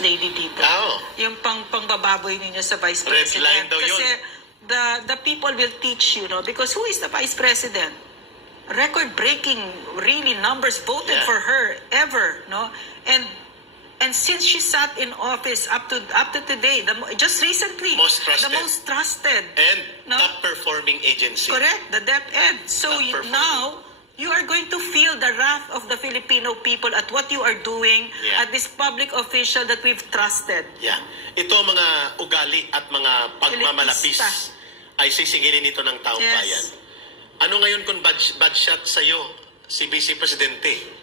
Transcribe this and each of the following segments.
First Lady dito. Yung pangbababoy ninyo sa Vice Red President. line daw Kasi yun. the people will teach you, no? Because who is the Vice President? Record-breaking, really, numbers voted for her ever, no? And since she sat in office up to today, just recently, the most trusted and top performing agency. Correct, the DepEd. So now you are going to feel the wrath of the Filipino people at what you are doing at this public official that we've trusted. Ito mga ugali at mga pagmamalapis ay sisingilin ito ng taong bayan. Ano ngayon kung bad shot sa'yo si Vice Presidente?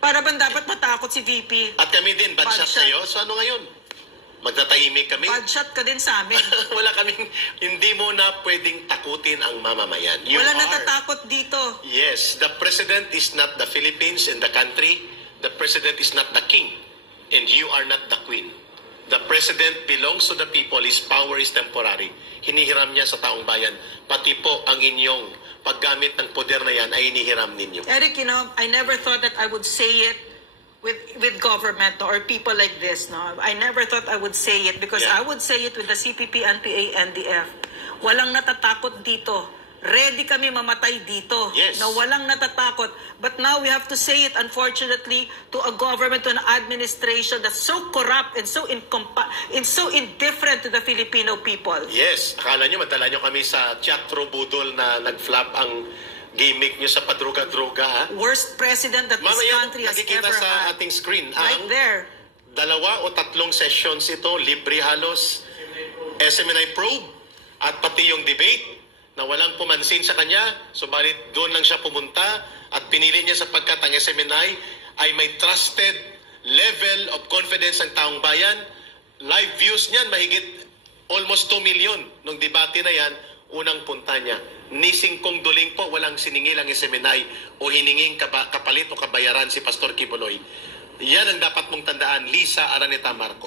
Para bang dapat matakot si VP? At kami din, bad shot sa'yo. So ano ngayon? Magtatahimik kami? Bad shot ka din sa amin. Wala kaming, hindi mo na pwedeng takutin ang mamamayan. Wala natatakot dito. Yes, the President is not the Philippines and the country. The President is not the king. And you are not the queen. The President belongs to the people. His power is temporary. Hinihiram niya sa taong bayan. Pati po ang inyong paggamit ng poder na yan ay hinihiram ninyo. Eric, you know, I never thought that I would say it with government or people like this. No, I never thought I would say it because I would say it with the CPP, NPA, NDF. Walang natatakot dito. Ready kami mamatay dito. Na walang natatakot. But now we have to say it, unfortunately, to a government, to an administration that's so corrupt and so indifferent to the Filipino people. Yes. Akala nyo, madala nyo kami sa chatroom budol na nag-flap ang gimmick nyo sa padruga-druga, ha? Worst president that this country has ever had. sa ating screen. Right there. 2 o 3 sessions ito, libre halos, SMNI probe, at pati yung debate na walang pumansin sa kanya, subalit doon lang siya pumunta at pinili niya sapagkat ang SMNI ay may trusted level of confidence ng taong bayan. Live views niyan, mahigit almost 2 million nung debate na yan, unang punta niya. Ni singkong duling po, walang siningil ang SMNI o hininging kapalit o kabayaran si Pastor Kibuloy. Yan ang dapat mong tandaan, Lisa Araneta Marcos.